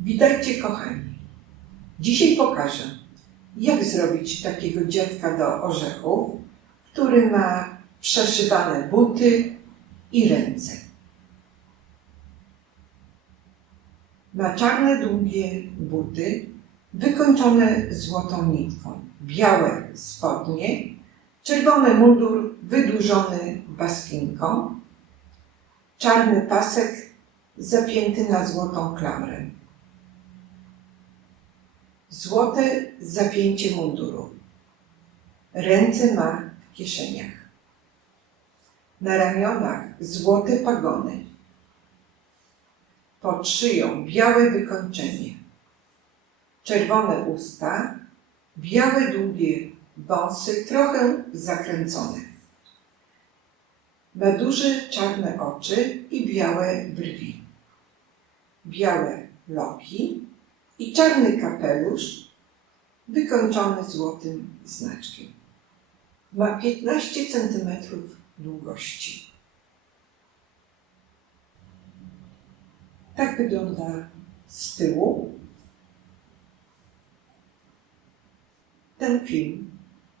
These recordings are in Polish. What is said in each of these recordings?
Witajcie kochani. Dzisiaj pokażę, jak zrobić takiego dziadka do orzechów, który ma przeszywane buty i ręce. Ma czarne, długie buty, wykończone złotą nitką, białe spodnie, czerwony mundur wydłużony baskinką, czarny pasek zapięty na złotą klamrę. Złote zapięcie munduru. Ręce ma w kieszeniach. Na ramionach złote pagony. Pod szyją białe wykończenie. Czerwone usta, białe długie wąsy, trochę zakręcone. Ma duże czarne oczy i białe brwi. Białe loki i czarny kapelusz wykończony złotym znaczkiem. Ma 15 cm długości. Tak wygląda z tyłu. Ten film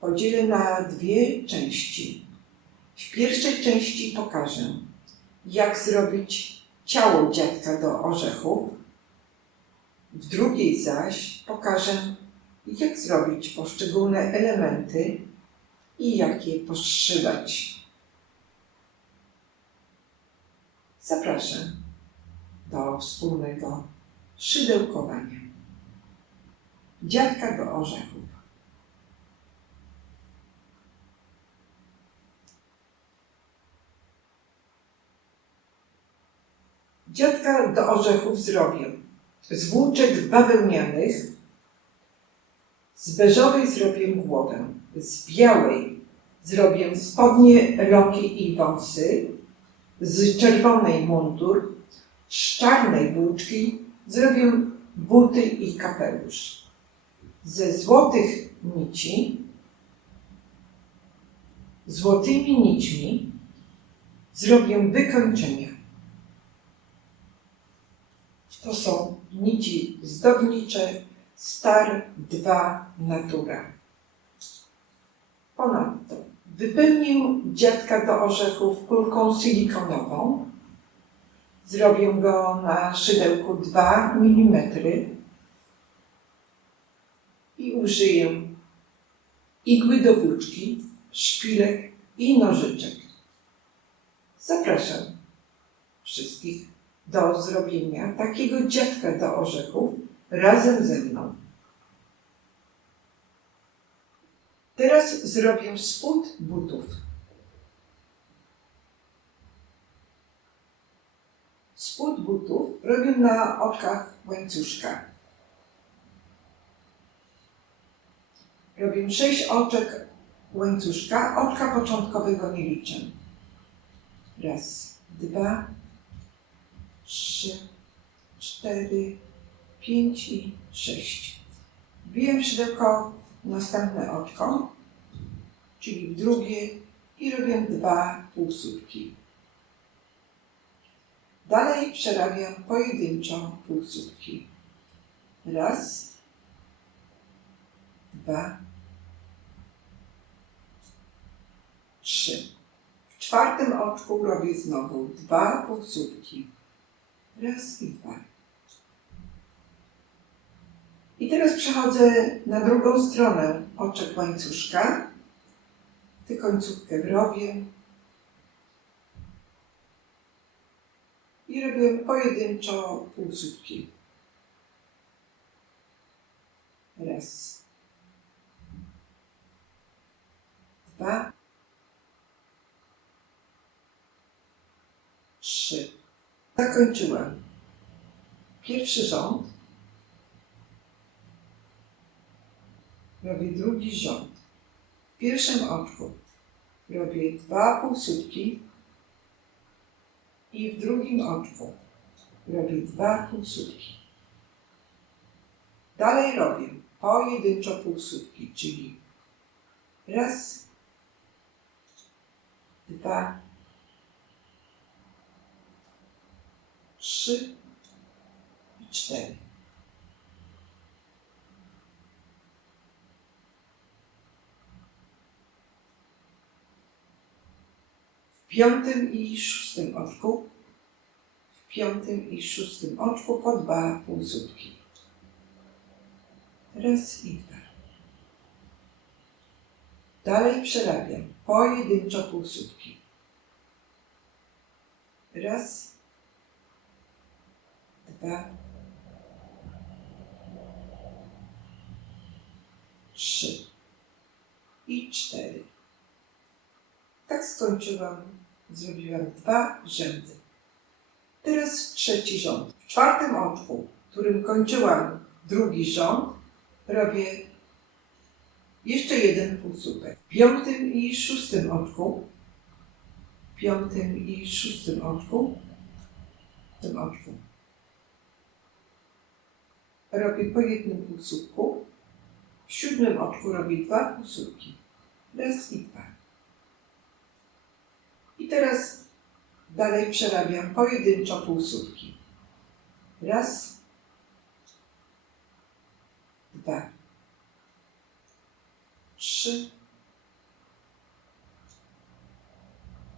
podzielę na dwie części. W pierwszej części pokażę, jak zrobić ciało dziadka do orzechów. W drugiej zaś pokażę, jak zrobić poszczególne elementy i jak je poszywać. Zapraszam do wspólnego szydełkowania dziadka do orzechów. Dziadka do orzechów zrobię z włóczek bawełnianych, z beżowej zrobię głowę, z białej zrobię spodnie, loki i wąsy, z czerwonej mundur, z czarnej włóczki zrobię buty i kapelusz. Ze złotych nici, złotymi nićmi zrobię wykończenia. To są nici zdobnicze Star 2 Natura. Ponadto wypełnię dziadka do orzechów kulką silikonową. Zrobię go na szydełku 2 mm i użyję igły do włóczki, szpilek i nożyczek. Zapraszam wszystkich do zrobienia takiego dziadka do orzechów razem ze mną. Teraz zrobię spód butów. Spód butów robię na oczkach łańcuszka. Robię 6 oczek łańcuszka, oczka początkowego nie liczę. 1, 2, 3, 4, 5 i 6. Wbiję szydełko w następne oczko, czyli w drugie, i robię 2 półsłupki. Dalej przerabiam pojedynczo półsłupki. 1, 2, 3. W czwartym oczku robię znowu 2 półsłupki. 1 i 2. I teraz przechodzę na drugą stronę oczek łańcuszka. Tę końcówkę robię i robię pojedynczo półsłupki. 1, 2, 3. Zakończyłem pierwszy rząd. Robię drugi rząd. W pierwszym oczku robię 2 półsłupki i w drugim oczku robię 2 półsłupki. Dalej robię pojedynczo półsłupki, czyli 1, 2, 3 i 4. piątym i szóstym oczku, w piątym i szóstym oczku po 2 półsłupki. Raz i 2. Dalej przerabiam pojedynczo półsłupki. Raz, 2, 3 i 4. Tak skończyłam, zrobiłam 2 rzędy. Teraz trzeci rząd. W czwartym oczku, którym kończyłam drugi rząd, robię jeszcze jeden półsłupek. W piątym i szóstym oczku, w piątym i szóstym oczku, w tym oczku robię po jednym półsłupku. W siódmym oczku robię 2 półsłupki. Raz i 2. I teraz dalej przerabiam pojedynczo półsłupki. Raz, 2, 3,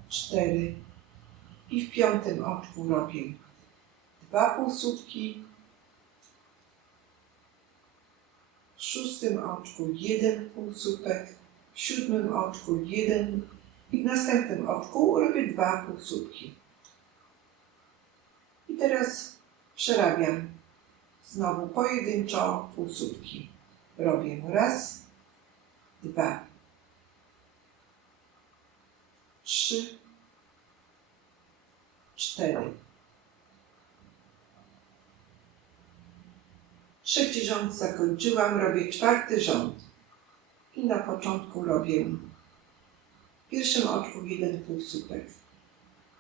4 i w piątym oczku robię 2 półsłupki. W szóstym oczku 1 półsłupek, w siódmym oczku 1 i w następnym oczku robię 2 półsłupki. I teraz przerabiam znowu pojedynczo półsłupki. Robię raz, 2, 3, 4. Trzeci rząd zakończyłam, robię czwarty rząd. I na początku robię w pierwszym oczku 1 półsłupek,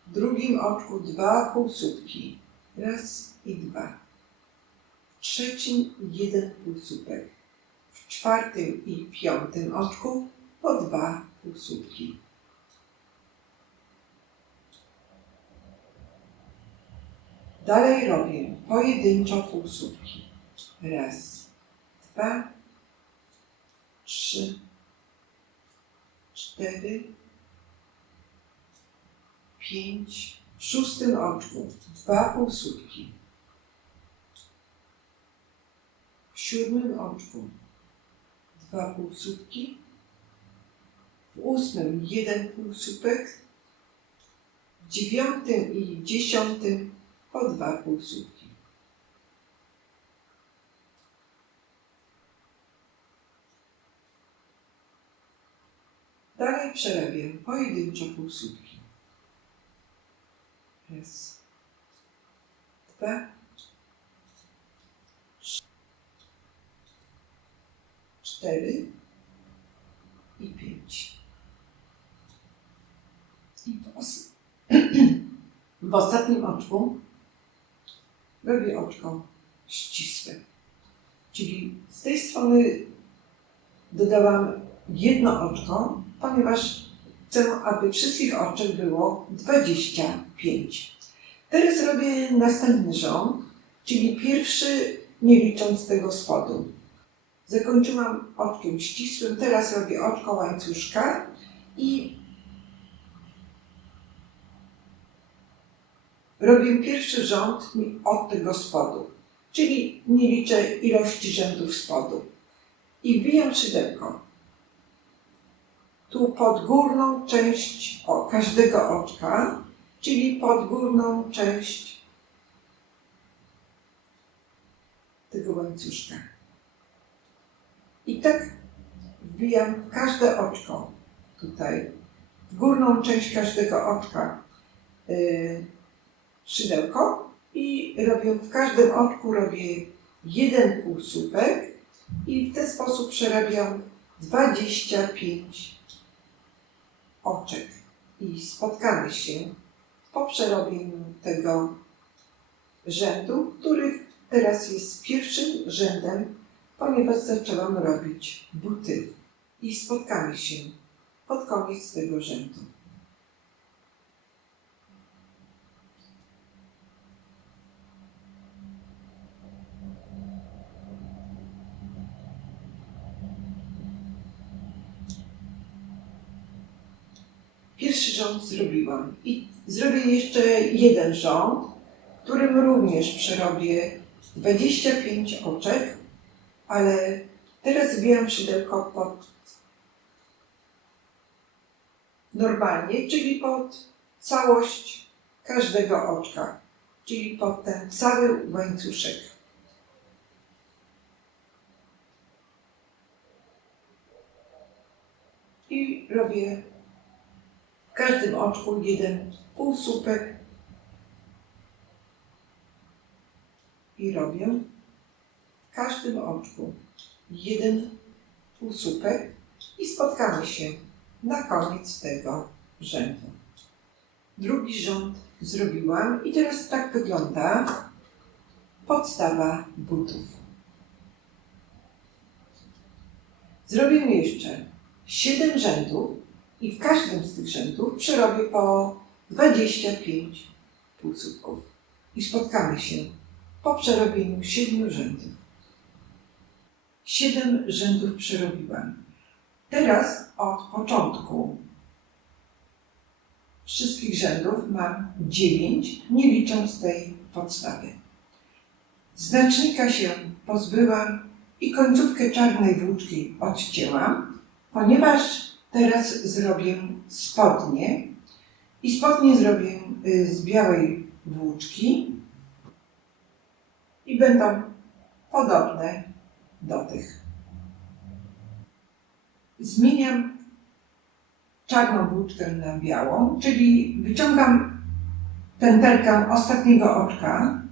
w drugim oczku 2 półsłupki, raz i 2, w trzecim 1 półsłupek, w czwartym i piątym oczku po 2 półsłupki. Dalej robię pojedynczo półsłupki. Raz, 2, 3, 4, 5. W szóstym oczku 2 półsłupki. W siódmym oczku 2 półsłupki. W ósmym 1 półsłupek. W dziewiątym i dziesiątym po 2 półsłupki. Dalej przerabiam pojedynczo półsłupki. Raz, 2, 4 i 5. I w ostatnim oczku robię oczko ścisłe. Czyli z tej strony dodałam jedno oczko, ponieważ chcę, aby wszystkich oczek było 25. Teraz robię następny rząd, czyli pierwszy nie licząc tego spodu. Zakończyłam oczkiem ścisłym, teraz robię oczko łańcuszka i robię pierwszy rząd od tego spodu, czyli nie liczę ilości rzędów spodu. I wbijam szydełko. Tu pod górną część każdego oczka, czyli pod górną część tego łańcuszka. I tak wbijam w każde oczko tutaj, w górną część każdego oczka szydełko i robię w każdym oczku robię 1 półsłupek i w ten sposób przerabiam 25 oczek. I spotkamy się po przerobieniu tego rzędu, który teraz jest pierwszym rzędem, ponieważ zaczęłam robić buty. I spotkamy się pod koniec tego rzędu. pierwszy rząd zrobiłam. I zrobię jeszcze jeden rząd, w którym również przerobię 25 oczek, ale teraz wbijam szydełko pod normalnie, czyli pod całość każdego oczka, czyli pod ten cały łańcuszek. I robię w każdym oczku jeden półsłupek i robię w każdym oczku jeden półsłupek i spotkamy się na koniec tego rzędu. Drugi rząd zrobiłam i teraz tak wygląda podstawa butów. Zrobię jeszcze 7 rzędów i w każdym z tych rzędów przerobię po 25 półsłupków. I spotkamy się po przerobieniu 7 rzędów. 7 rzędów przerobiłam. Teraz od początku wszystkich rzędów mam 9, nie licząc tej podstawy. Znacznika się pozbyłam i końcówkę czarnej włóczki odcięłam, ponieważ teraz zrobię spodnie i spodnie zrobię z białej włóczki i będą podobne do tych. Zmieniam czarną włóczkę na białą, czyli wyciągam pętelkę ostatniego oczka,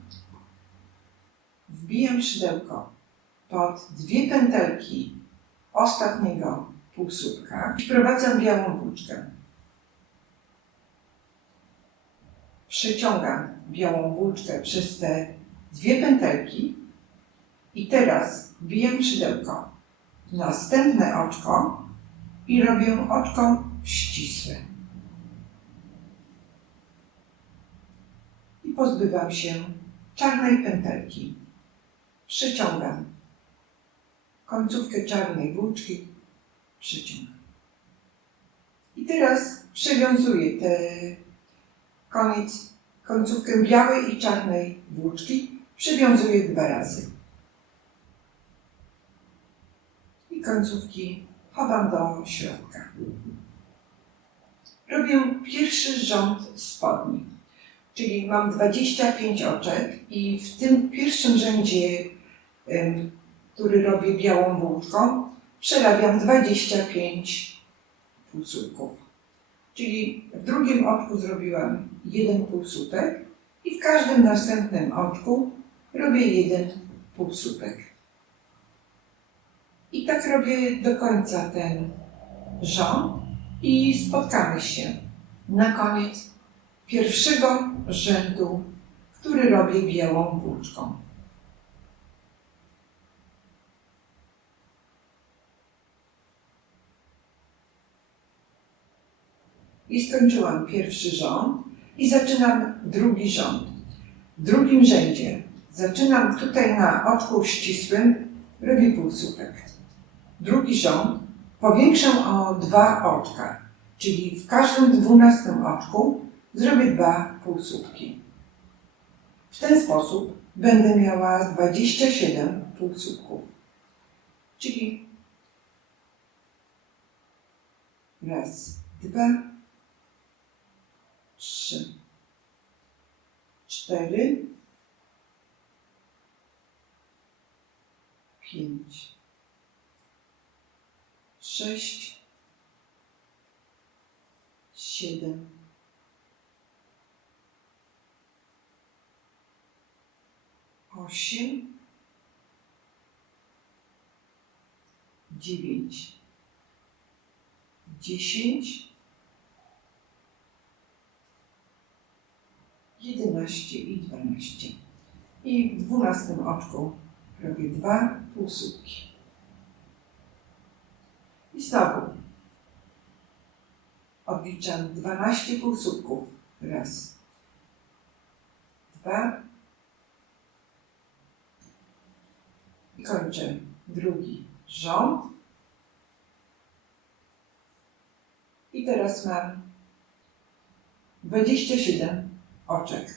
wbijam szydełko pod 2 pętelki ostatniego półsłupka i wprowadzam białą włóczkę. Przeciągam białą włóczkę przez te 2 pętelki i teraz wbijam szydełko w następne oczko i robię oczko ścisłe. I pozbywam się czarnej pętelki. Przeciągam końcówkę czarnej włóczki, przeciągam. I teraz przywiązuję końcówkę białej i czarnej włóczki, przywiązuję 2 razy. I końcówki chowam do środka. Robię pierwszy rząd spodni, czyli mam 25 oczek i w tym pierwszym rzędzie, który robię białą włóczką, przerabiam 25 półsłupków. Czyli w drugim oczku zrobiłam 1 półsłupek i w każdym następnym oczku robię 1 półsłupek. I tak robię do końca ten rząd i spotkamy się na koniec pierwszego rzędu, który robię białą włóczką. I skończyłam pierwszy rząd i zaczynam drugi rząd. W drugim rzędzie zaczynam tutaj na oczku ścisłym, robię półsłupek. Drugi rząd powiększam o 2 oczka, czyli w każdym 12 oczku zrobię 2 półsłupki. W ten sposób będę miała 27 półsłupków. Czyli raz, 2, 3, 4, 5, 6, 7, 8, 9, 10, 11 i 12. I w 12 oczku robię 2 półsłupki. I znowu odliczam 12 półsłupków. Raz, 2 i kończę drugi rząd. I teraz mam 27 oczek.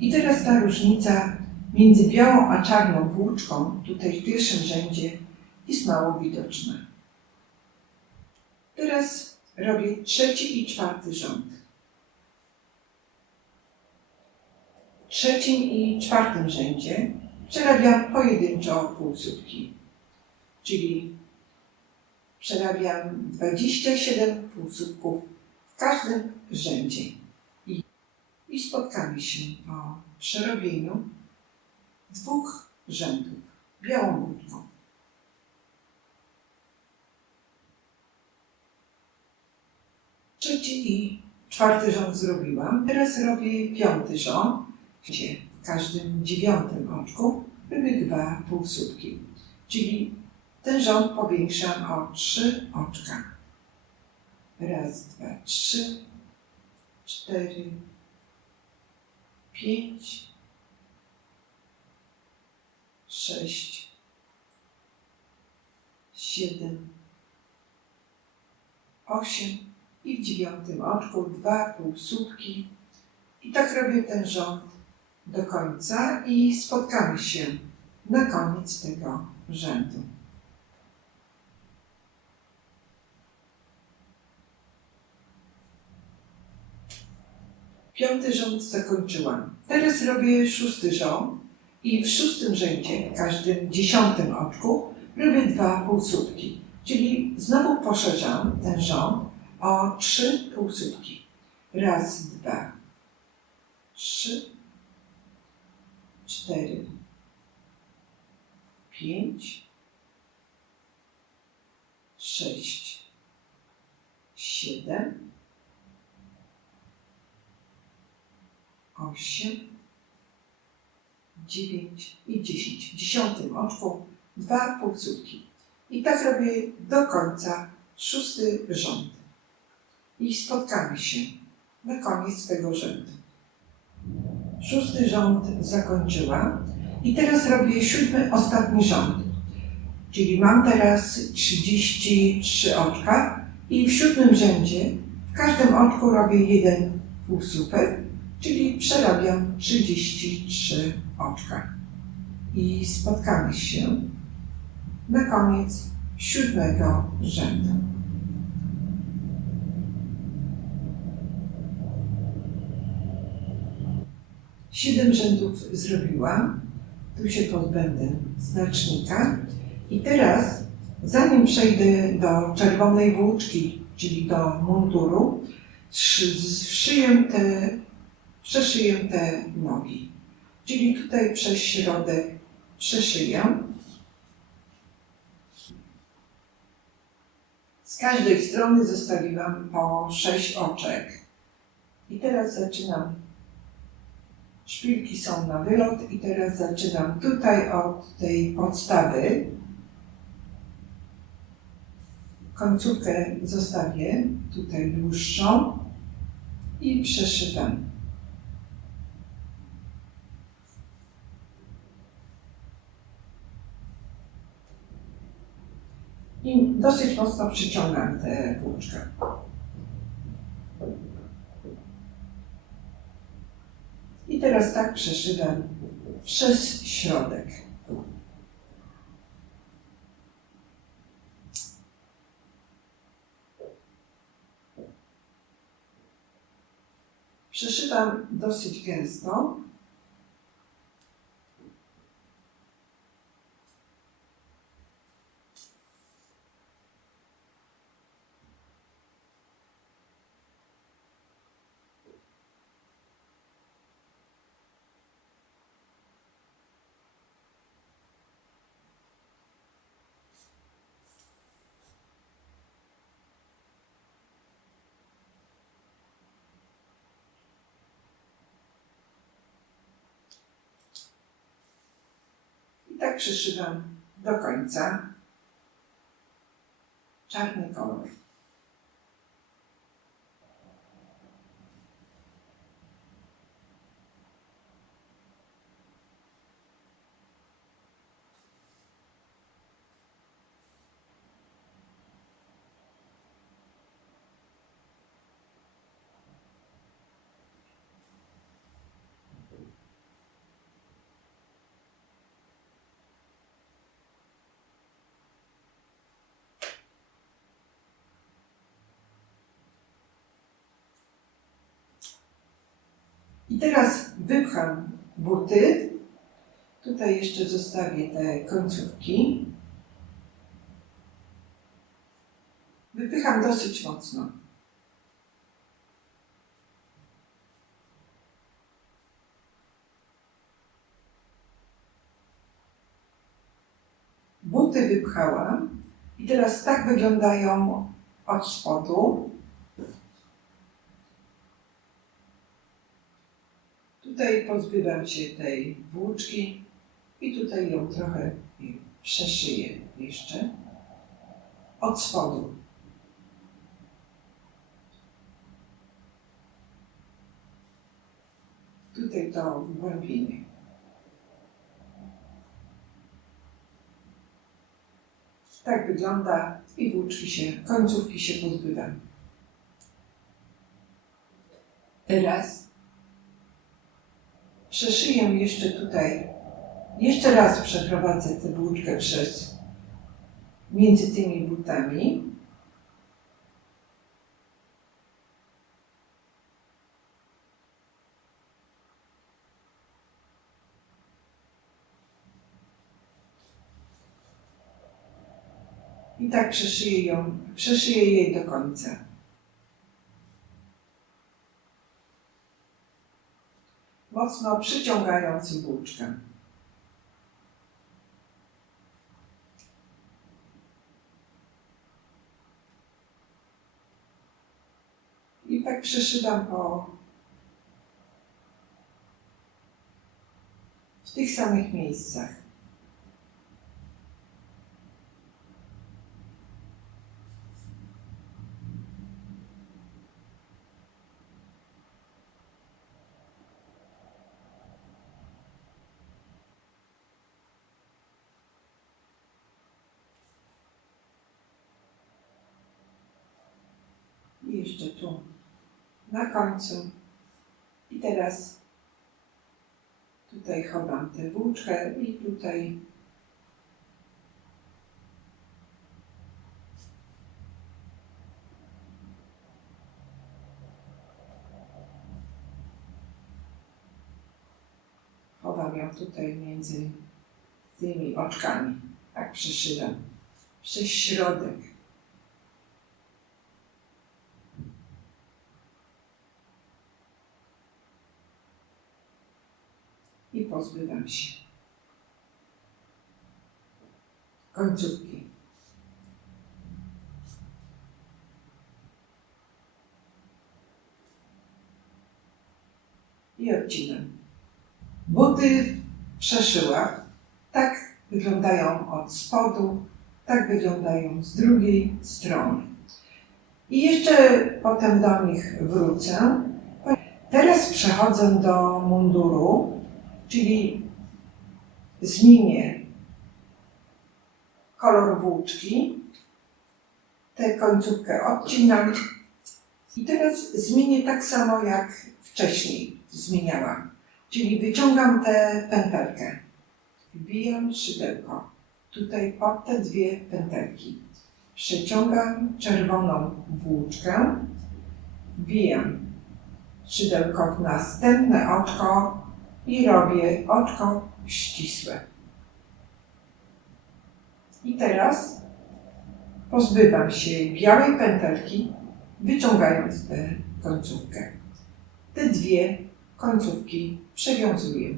I teraz ta różnica między białą a czarną włóczką, tutaj w pierwszym rzędzie, jest mało widoczna. Teraz robię trzeci i czwarty rząd. W trzecim i czwartym rzędzie przerabiam pojedynczo półsłupki, czyli przerabiam 27 półsłupków w każdym rzędzie. I spotkamy się po przerobieniu dwóch rzędów białą włóczką. Trzeci i czwarty rząd zrobiłam. Teraz robię piąty rząd, gdzie w każdym dziewiątym oczku robię 2 półsłupki. Czyli ten rząd powiększam o 3 oczka. Raz, dwa, 3, 4, 5, 6, 7, 8 i w dziewiątym oczku 2 półsłupki. I tak robię ten rząd do końca i spotkamy się na koniec tego rzędu. Piąty rząd zakończyłam. Teraz robię szósty rząd i w szóstym rzędzie, w każdym dziesiątym oczku, robię 2 półsłupki. Czyli znowu poszerzam ten rząd o 3 półsłupki. Raz, 2, 3, 4, 5, 6, 7, 8, 9 i 10. W dziesiątym oczku 2 półsłupki. I tak robię do końca szósty rząd. I spotkamy się na koniec tego rzędu. Szósty rząd zakończyłam i teraz robię siódmy, ostatni rząd. Czyli mam teraz 33 oczka i w siódmym rzędzie w każdym oczku robię 1 półsłupek, czyli przerabiam 33 oczka. I spotkamy się na koniec siódmego rzędu. Siedem rzędów zrobiłam. Tu się pozbędę znacznika. I teraz, zanim przejdę do czerwonej włóczki, czyli do munduru, przeszyję te nogi. Czyli tutaj przez środek przeszyję. Z każdej strony zostawiłam po 6 oczek. I teraz zaczynam. Szpilki są na wylot i teraz zaczynam tutaj od tej podstawy. Końcówkę zostawię tutaj dłuższą i przeszywam. I dosyć mocno przyciągam tę włóczkę. I teraz tak przeszywam przez środek. Przeszywam dosyć gęsto. I tak przeszywam do końca. Czarny kolor. I teraz wypcham buty. Tutaj jeszcze zostawię te końcówki. Wypycham dosyć mocno. Buty wypchałam i teraz tak wyglądają od spodu. Tutaj pozbywam się tej włóczki i tutaj ją trochę przeszyję jeszcze od spodu. Tutaj to wgłębienie. Tak wygląda i końcówki się pozbywam. Teraz przeszyję jeszcze tutaj, jeszcze raz przeprowadzę tę włóczkę między tymi butami. I tak przeszyję jej do końca. Mocno przyciągając włóczkę. I tak przeszywam w tych samych miejscach. I jeszcze tu na końcu. I teraz tutaj chowam tę włóczkę i tutaj chowam ją tutaj między tymi oczkami. Tak przeszywam przez środek. I pozbywam się końcówki. I odcinam. Buty przeszyłam. Tak wyglądają od spodu, tak wyglądają z drugiej strony. I jeszcze potem do nich wrócę. Teraz przechodzę do munduru, czyli zmienię kolor włóczki, tę końcówkę odcinam i teraz zmienię tak samo jak wcześniej zmieniałam. Czyli wyciągam tę pętelkę, wbijam szydełko, tutaj pod te dwie pętelki, przeciągam czerwoną włóczkę, wbijam szydełko w następne oczko i robię oczko ścisłe. I teraz pozbywam się białej pętelki, wyciągając tę końcówkę. Te dwie końcówki przewiązuję.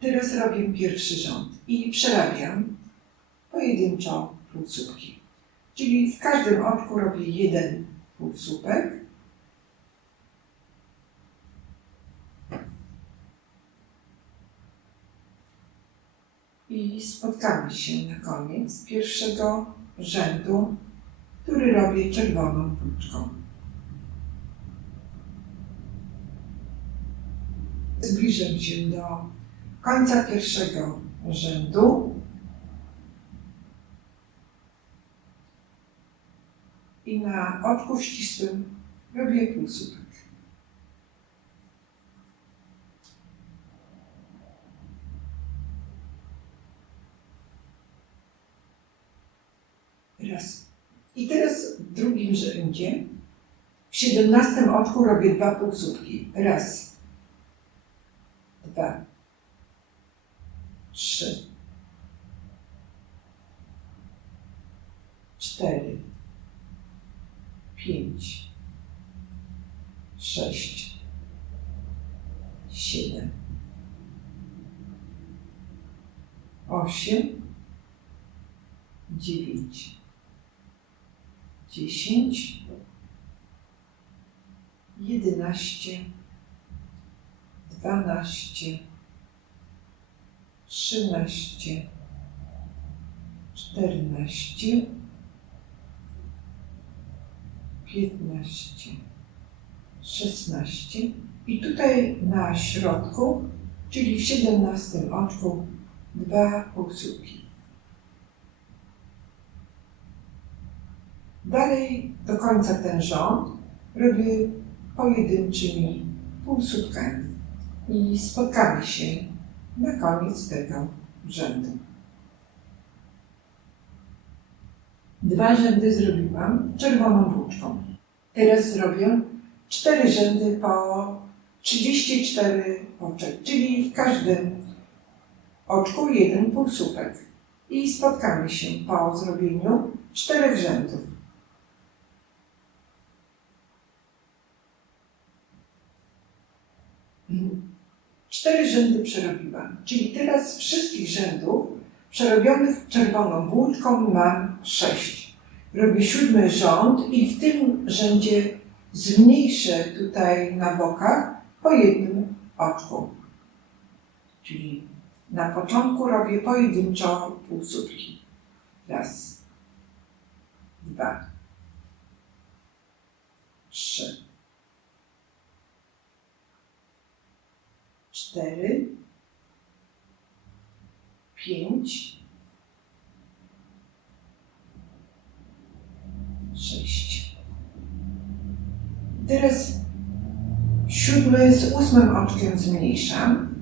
Teraz robię pierwszy rząd i przerabiam pojedynczo półsłupki. Czyli w każdym oczku robię jeden półsłupek. I spotkamy się na koniec pierwszego rzędu, który robię czerwoną włóczką. Zbliżam się do końca pierwszego rzędu i na oczku ścisłym robię półsłupek. Raz. I teraz w drugim rzędzie W 17 oczku robię 2 półsłupki. Raz, 2, 3, 4, 5, 6, 7, 8, 9, 10, 11, 12, 13, 14, 15, 16 i tutaj na środku, czyli w 17 oczku, 2 półsłupki. Dalej do końca ten rząd robię pojedynczymi półsłupkami i spotkamy się na koniec tego rzędu. 2 rzędy zrobiłam czerwoną włóczką. Teraz zrobię 4 rzędy po 34 oczek, czyli w każdym oczku 1 półsłupek. I spotkamy się po zrobieniu 4 rzędów. Cztery rzędy przerobiłam, czyli teraz z wszystkich rzędów przerobionych czerwoną włóczką mam 6. Robię 7 rząd i w tym rzędzie zmniejszę tutaj na bokach po 1 oczku. Czyli na początku robię pojedynczo półsłupki. Raz, 2, 3, 4, 5, 6. Teraz 7 z 8 oczkiem zmniejszam.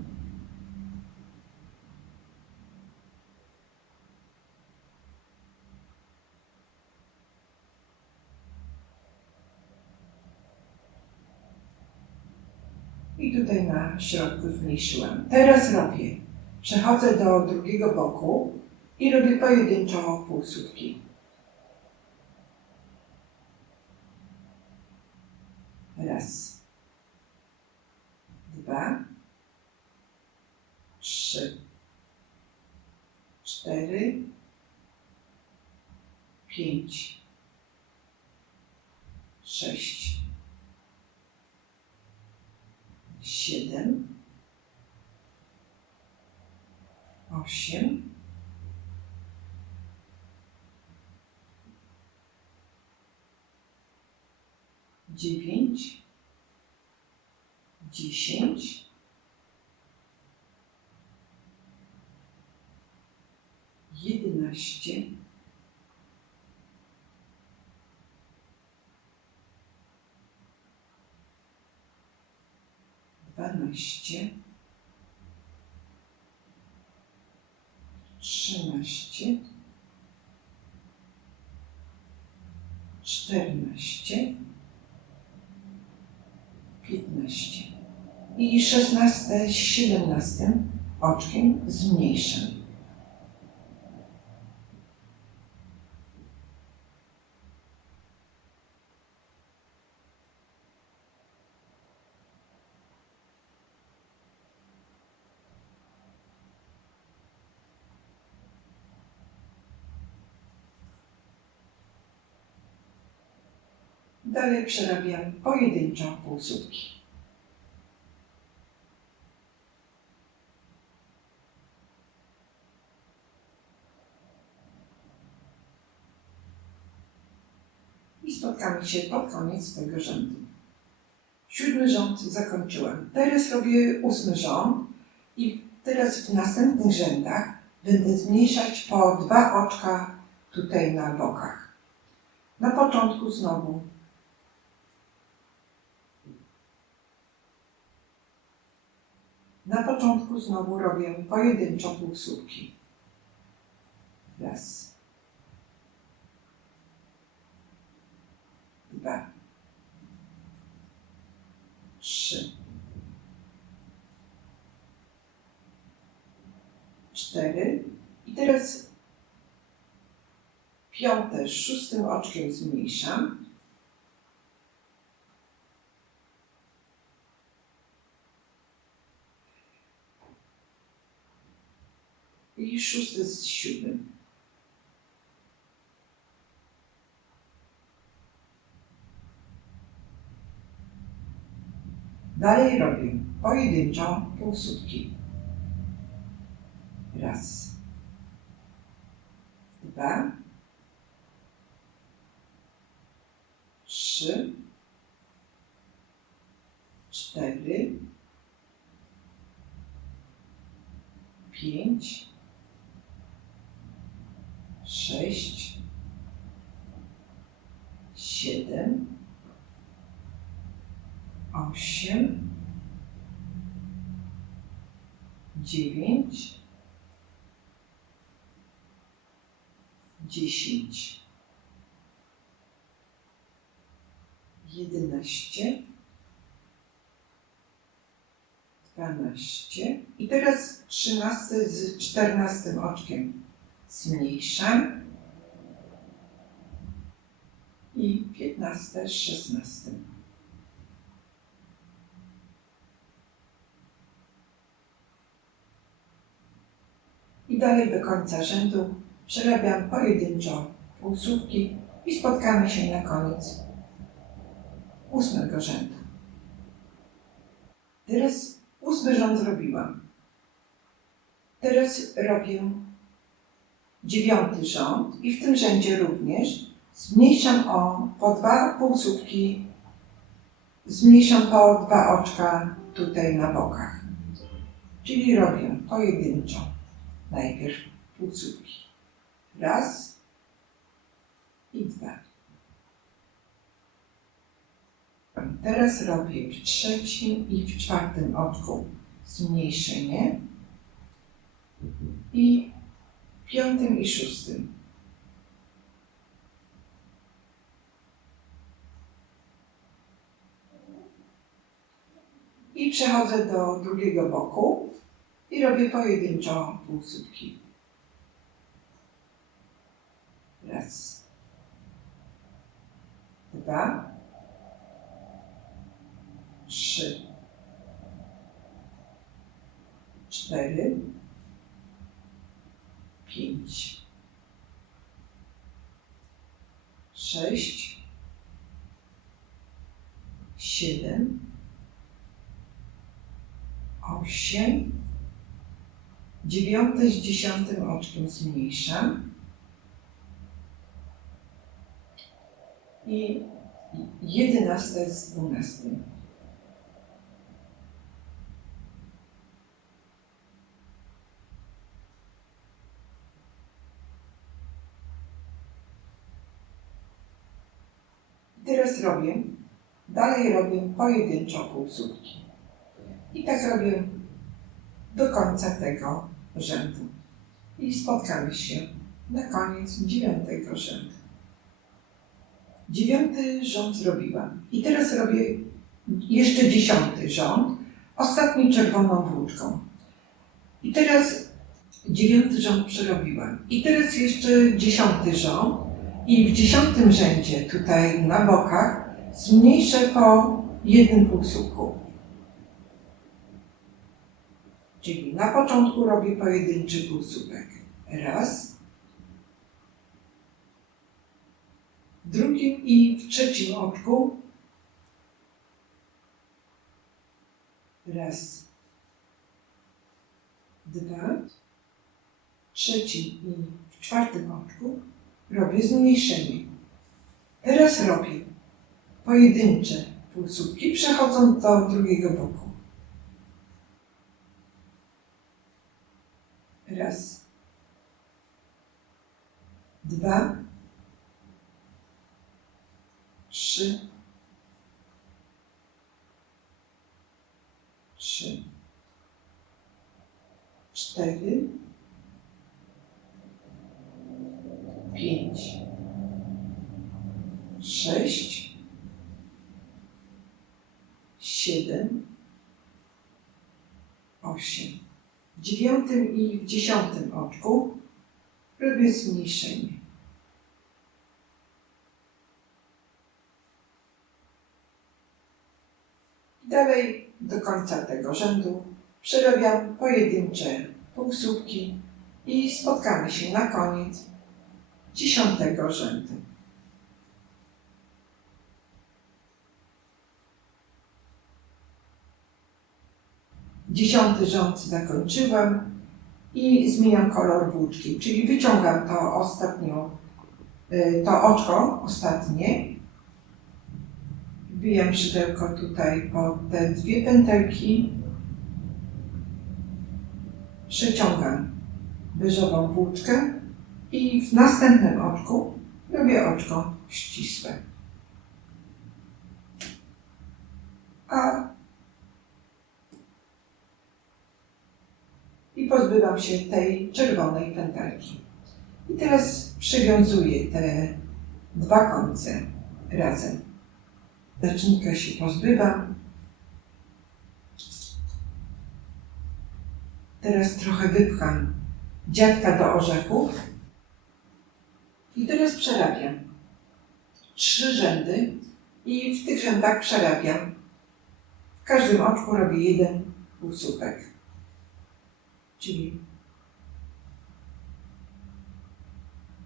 I tutaj na środku zmniejszyłam. Teraz przechodzę do drugiego boku i robię pojedynczo półsłupki. Raz, 2, 3, 4, 5, 6, 7, 8, 9, 10, 11, 12, 13, 14, 15 i 16 z 17 oczkiem zmniejszę. Dalej przerabiam pojedynczo półsłupki. I spotkamy się pod koniec tego rzędu. 7 rząd zakończyłam. Teraz robię 8 rząd i teraz w następnych rzędach będę zmniejszać po 2 oczka tutaj na bokach. Na początku znowu robię pojedynczo półsłupki. Raz, 2, 3, 4 i teraz piąte szóstym oczkiem zmniejszam. I szósty z siódmym. Dalej robię pojedynczo półsłówki. Raz, 2, 3, 4, 5, 6, 7, 8, 9, 10, 11, 12 i teraz 13 z 14 oczkiem zmniejszam i 15 z 16. I dalej do końca rzędu przerabiam pojedynczo półsłówki i spotkamy się na koniec 8 rzędu. Teraz 8 rząd zrobiłam. Teraz robię 9 rząd i w tym rzędzie również zmniejszam po 2 półsłówki, zmniejszam po 2 oczka tutaj na bokach. Czyli robię pojedynczo najpierw półsłówki. Raz i 2. Teraz robię w 3. i w 4. oczku zmniejszenie i w 5. i 6. I przechodzę do drugiego boku i robię pojedynczo półsłówki. Raz, 2, 3, 4, 5, 6, 7, 8, 9 z 10 oczkiem zmniejszam i 11 z 12. Teraz dalej robię pojedynczo półsłówki. I tak robię do końca tego rzędu. I spotkamy się na koniec 9 rzędu. 9 rząd zrobiłam. I teraz robię jeszcze 10 rząd, ostatni czerwoną włóczką. I teraz 9 rząd przerobiłam. I teraz jeszcze 10 rząd. I w 10 rzędzie tutaj na bokach zmniejszę po 1 półsłówku. Czyli na początku robię pojedynczy półsłówek. Raz. W drugim i w 3 oczku. Raz. 2. W 3 i w 4 oczku robię zmniejszenie. Teraz robię pojedyncze półsłówki, przechodząc do drugiego boku. Raz, 2, 3, 4, 5, 6, 7, 8. W 9 i w 10 oczku robię zmniejszenie. Dalej do końca tego rzędu przerabiam pojedyncze półsłupki i spotkamy się na koniec 10 rzędu. Dziesiąty rząd zakończyłam i zmieniam kolor włóczki, czyli wyciągam to oczko ostatnie, wbijam szydełko tutaj pod te dwie pętelki, przeciągam beżową włóczkę i w następnym oczku robię oczko ścisłe. I pozbywam się tej czerwonej pętelki. I teraz przywiązuję te dwa końce razem. Nacznika się pozbywam. Teraz trochę wypcham dziadka do orzechów. I teraz przerabiam 3 rzędy i w tych rzędach przerabiam. W każdym oczku robię jeden półsłupek. Czyli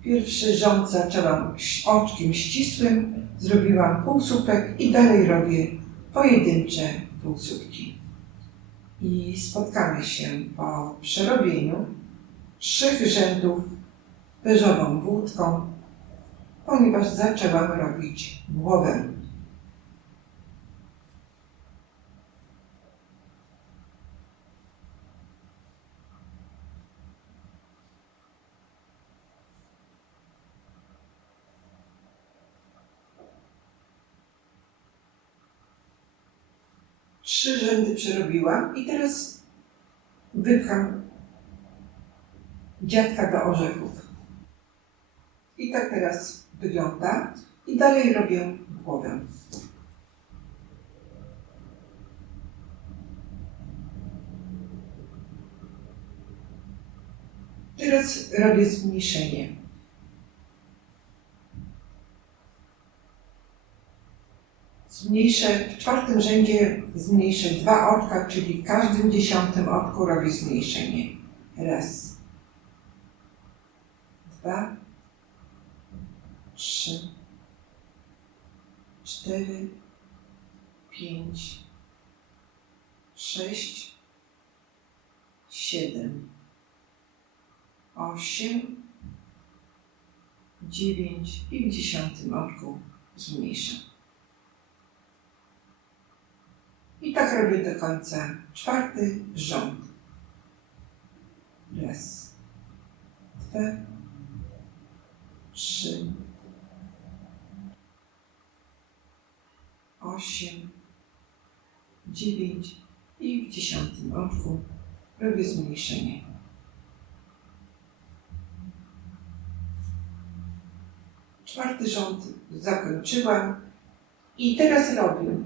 pierwszy rząd zaczęłam oczkiem ścisłym, zrobiłam półsłupek i dalej robię pojedyncze półsłupki. I spotkamy się po przerobieniu 3 rzędów beżową włóczką, ponieważ zaczęłam robić głowę. Trzy rzędy przerobiłam i teraz wypcham dziadka do orzechów. I tak teraz wygląda. I dalej robię głowę. Teraz robię zmniejszenie. W 4. rzędzie zmniejszę 2 oczka, czyli w każdym 10 oczku robię zmniejszenie. Raz, 2, 3, 4, 5, 6, 7, 8, 9 i w 10 oczku zmniejszam. I tak robię do końca 4. rząd. Raz, 2, 3, 8, 9 i w 10 oczku robię zmniejszenie. Czwarty rząd zakończyłam i teraz robię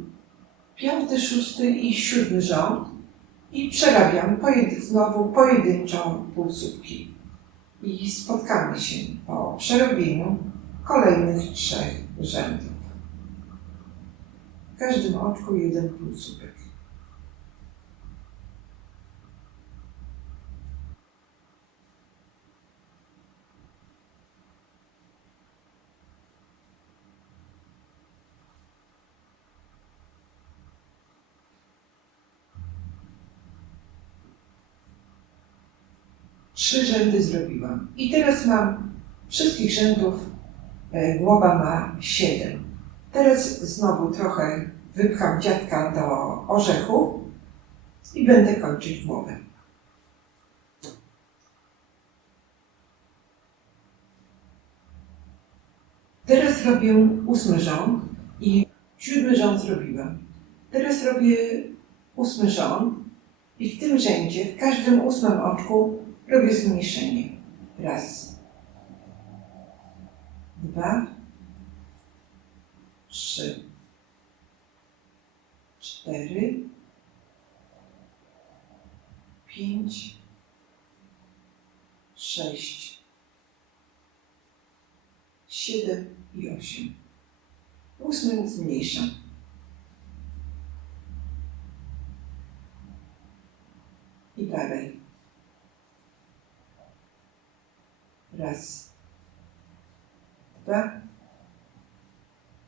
5., 6. i 7 rząd i przerabiam znowu pojedynczą półsłupki. I spotkamy się po przerobieniu kolejnych 3 rzędów. W każdym oczku jeden półsłupek. Trzy rzędy zrobiłam. I teraz mam wszystkich rzędów, głowa ma 7. Teraz znowu trochę wypcham dziadka do orzechów i będę kończyć głowę. Teraz robię 8. rząd i 7. rząd zrobiłam. Teraz robię 8. rząd i w tym rzędzie, w każdym 8 oczku robię zmniejszenie. Raz, 2, 3, 4, 5, 6, 7 i 8. 8 zmniejszam. I dalej. Raz, 2,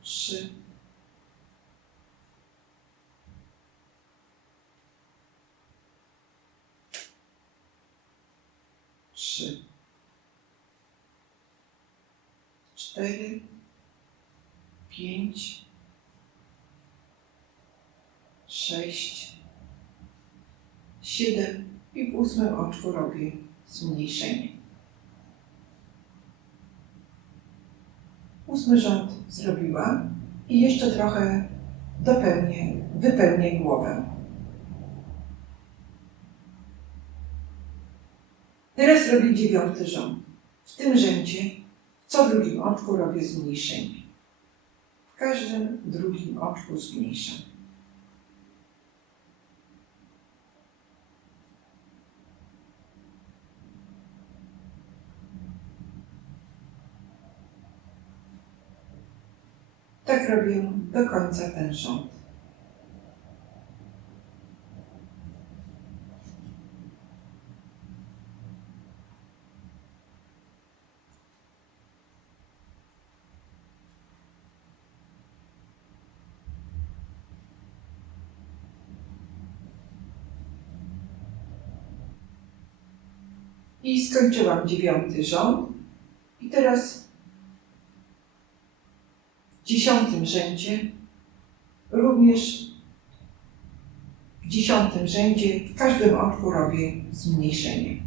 3, 3, 4, 5, 6, 7 i w 8 oczku robię zmniejszenie. 8 rząd zrobiłam i jeszcze trochę wypełnię głowę. Teraz robię 9 rząd. W tym rzędzie w co drugim oczku robię zmniejszenie. W każdym drugim oczku zmniejszam. Tak robię do końca ten rząd. I skończyłam 9 rząd. I teraz w 10 rzędzie, również w 10 rzędzie w każdym oczku robię zmniejszenie.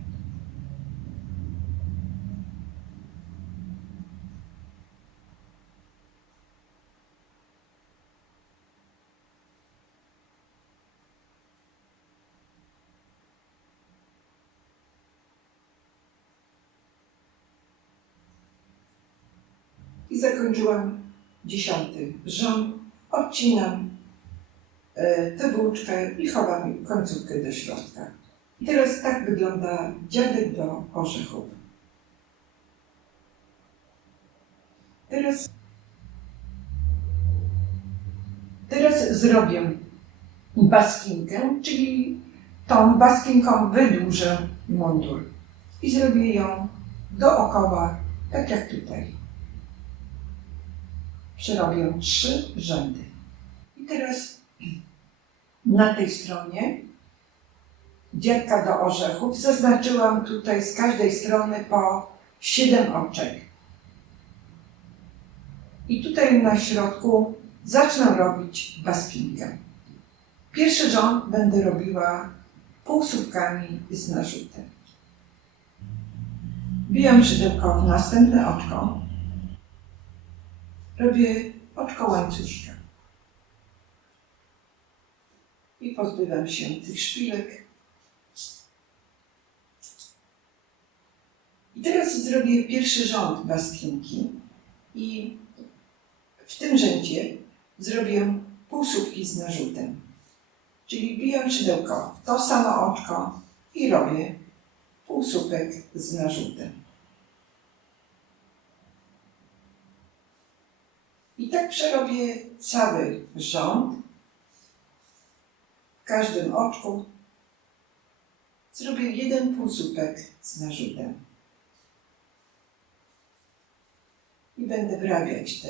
I zakończyłam 10 rząd, odcinam tę włóczkę i chowam końcówkę do środka. I teraz tak wygląda dziadek do orzechów. Teraz zrobię baskinkę, czyli tą baskinką wydłużę mundur i zrobię ją dookoła, tak jak tutaj. Przerobię 3 rzędy. I teraz na tej stronie dziadka do orzechów zaznaczyłam tutaj z każdej strony po 7 oczek. I tutaj na środku zacznę robić baskinkę. Pierwszy rząd będę robiła półsłupkami z narzutem. Wbijam szydełko w następne oczko. Robię oczko łańcuszka. I pozbywam się tych szpilek. I teraz zrobię pierwszy rząd baskinki. I w tym rzędzie zrobię półsłupki z narzutem. Czyli wbijam szydełko w to samo oczko i robię półsłupek z narzutem. I tak przerobię cały rząd. W każdym oczku zrobię jeden półsłupek z narzutem. I będę wrabiać tę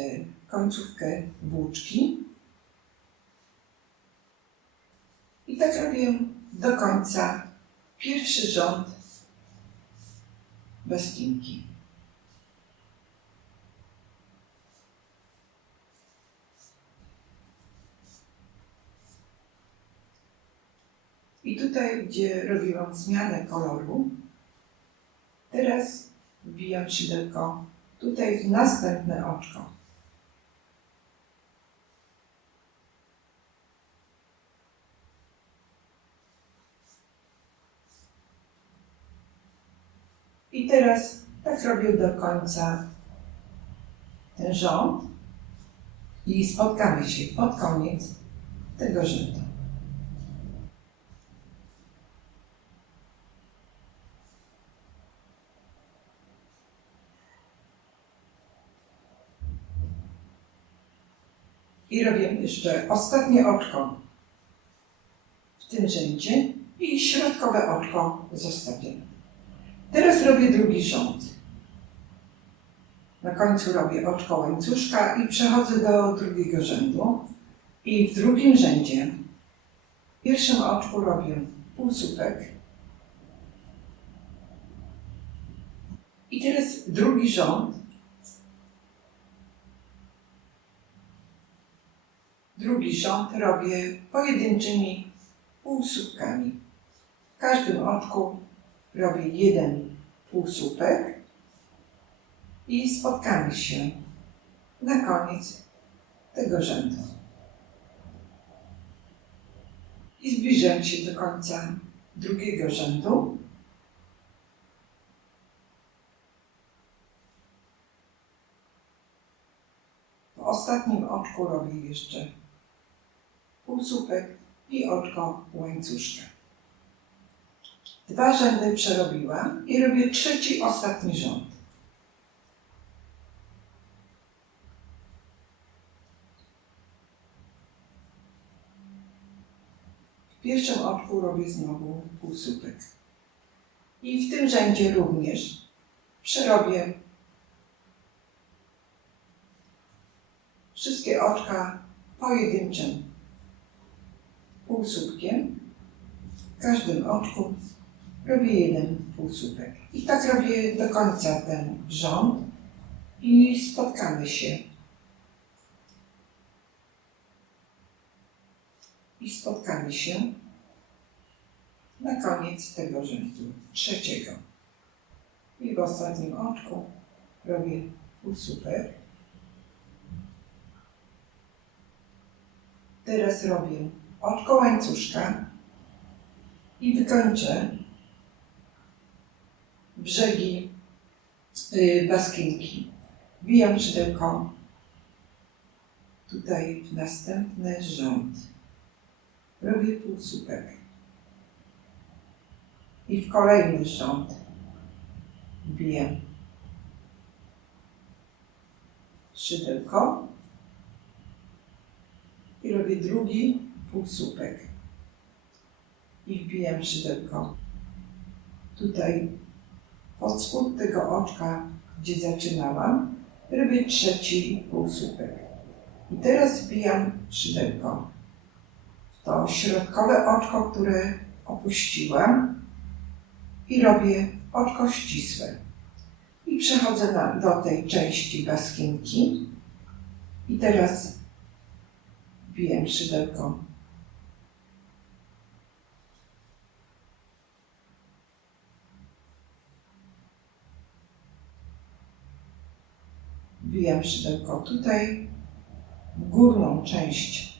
końcówkę włóczki. I tak robię do końca pierwszy rząd baskinki. I tutaj, gdzie robiłam zmianę koloru, teraz wbijam szydełko tutaj w następne oczko. I teraz tak robię do końca ten rząd i spotkamy się pod koniec tego rzędu. I robię jeszcze ostatnie oczko w tym rzędzie i środkowe oczko zostawię. Teraz robię drugi rząd. Na końcu robię oczko łańcuszka i przechodzę do drugiego rzędu. I w drugim rzędzie, w pierwszym oczku robię półsłupek. I teraz drugi rząd. Drugi rząd robię pojedynczymi półsłupkami. W każdym oczku robię jeden półsłupek i spotkamy się na koniec tego rzędu. I zbliżam się do końca drugiego rzędu. W ostatnim oczku robię jeszcze półsłupek i oczko łańcuszka. Dwa rzędy przerobiłam i robię trzeci, ostatni rząd. W pierwszym oczku robię znowu półsłupek. I w tym rzędzie również przerobię wszystkie oczka pojedynczym półsłupkiem. W każdym oczku robię jeden półsłupek. I tak robię do końca ten rząd i spotkamy się. I spotkamy się na koniec tego rzędu trzeciego. I w ostatnim oczku robię półsłupek. Teraz robię oczko łańcuszka i wykończę brzegi baskinki. Wbijam szydełko tutaj w następny rząd. Robię półsłupek. I w kolejny rząd wbijam szydełko i robię drugi półsłupek. I wbijam szydełko tutaj pod spód tego oczka, gdzie zaczynałam, robię trzeci półsłupek. I teraz wbijam szydełko w to środkowe oczko, które opuściłam i robię oczko ścisłe. I przechodzę do tej części baskinki i teraz wbijam szydełko wbijam szydełko tutaj w górną część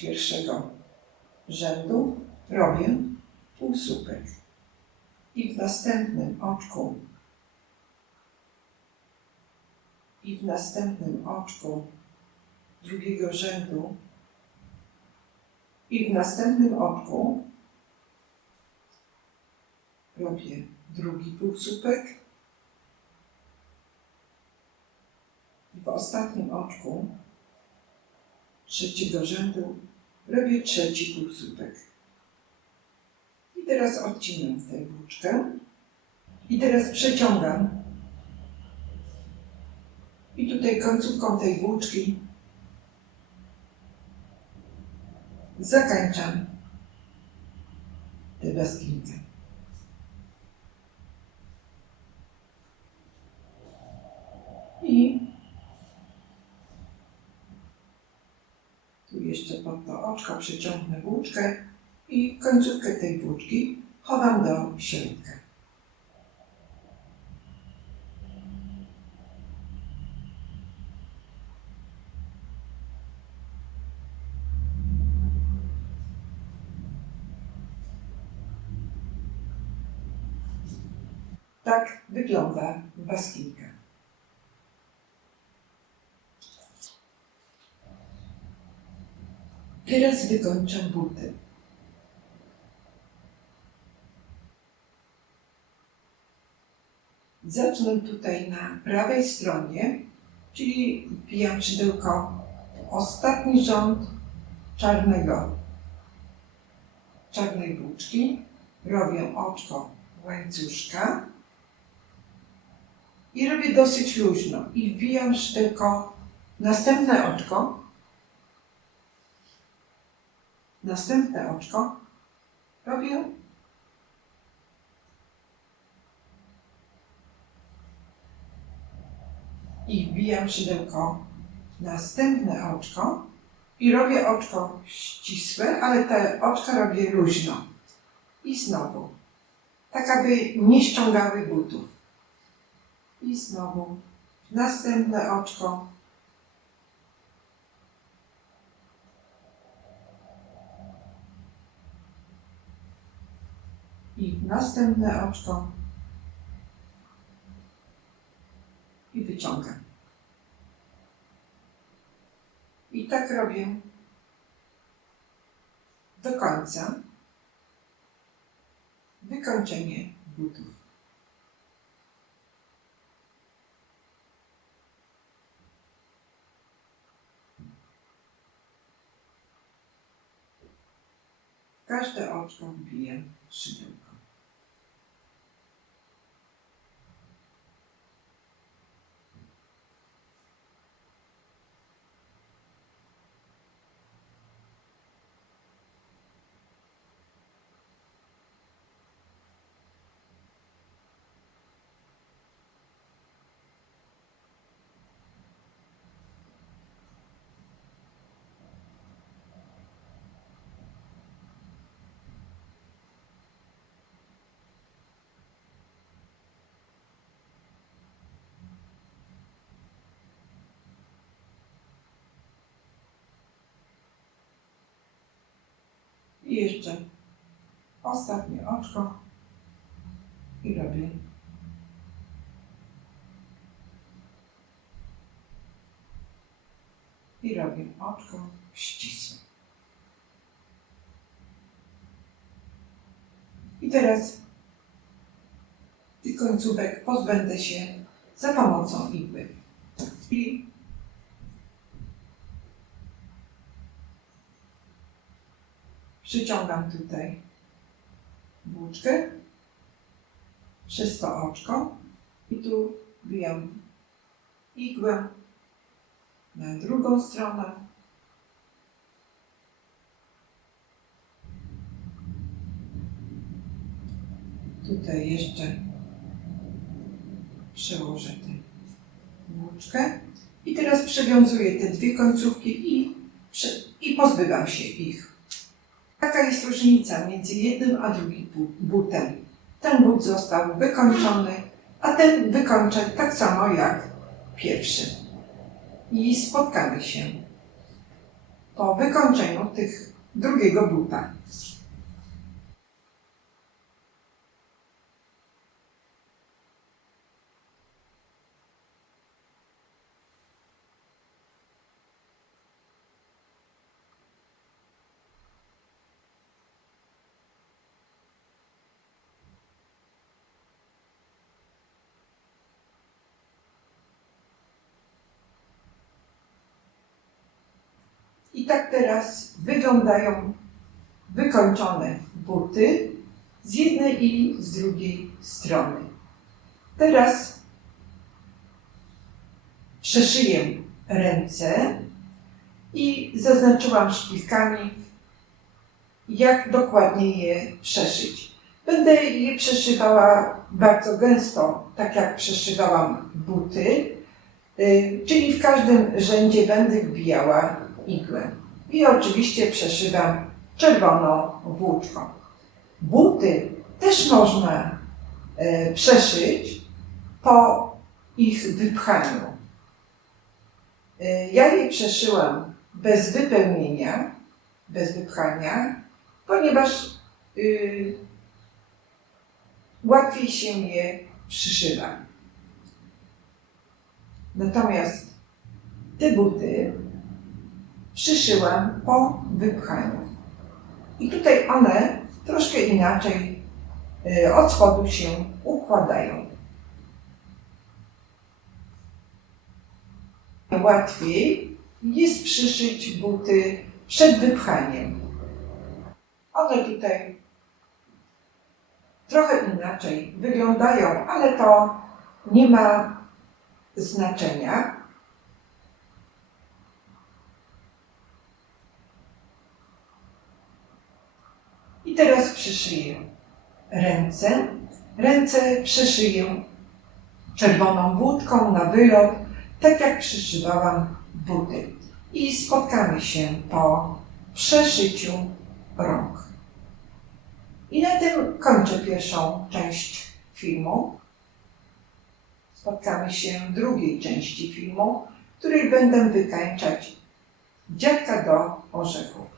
pierwszego rzędu robię półsłupek i w następnym oczku drugiego rzędu i w następnym oczku robię drugi półsłupek i w ostatnim oczku trzeciego rzędu robię trzeci półsłupek. I teraz odcinam tę włóczkę i teraz przeciągam i tutaj końcówką tej włóczki zakańczam tę baskinkę. I tu jeszcze pod to oczko przeciągnę włóczkę i końcówkę tej włóczki chowam do środka. Tak wygląda baskinka. Teraz wykończę buty. Zacznę tutaj na prawej stronie, czyli wbijam szydełko w ostatni rząd czarnej włóczki, robię oczko łańcuszka i robię dosyć luźno i wbijam szydełko w następne oczko, robię i wbijam szydełko w następne oczko i robię oczko ścisłe, ale te oczka robię luźno. I znowu, tak aby nie ściągały butów. I znowu następne oczko. I następne oczko. I wyciągam. I tak robię do końca wykończenie butów. W każde oczko wbiję szydełko. I jeszcze ostatnie oczko i robię oczko ścisłe. I teraz tych końcówek pozbędę się za pomocą igły. I przyciągam tutaj włóczkę przez to oczko i tu wbijam igłę na drugą stronę. Tutaj jeszcze przełożę tę włóczkę i teraz przewiązuję te dwie końcówki i pozbywam się ich. Taka jest różnica między jednym a drugim butem. Ten but został wykończony, a ten wykończę tak samo jak pierwszy. I spotkamy się po wykończeniu tych drugiego buta. I tak teraz wyglądają wykończone buty z jednej i z drugiej strony. Teraz przeszyję ręce i zaznaczyłam szpilkami, jak dokładnie je przeszyć. Będę je przeszywała bardzo gęsto, tak jak przeszywałam buty, czyli w każdym rzędzie będę wbijała igłę. I oczywiście przeszywam czerwoną włóczką. Buty też można przeszyć po ich wypchaniu. Ja je przeszyłam bez wypełnienia, bez wypchania, ponieważ łatwiej się je przyszywa. Natomiast te buty przyszyłam po wypchaniu. I tutaj one troszkę inaczej od spodu się układają. Łatwiej jest przyszyć buty przed wypchaniem. One tutaj trochę inaczej wyglądają, ale to nie ma znaczenia. I teraz przyszyję ręce. Ręce przyszyję czerwoną włóczką na wylot, tak jak przyszywałam buty. I spotkamy się po przeszyciu rąk. I na tym kończę pierwszą część filmu. Spotkamy się w drugiej części filmu, w której będę wykańczać dziadka do orzechów.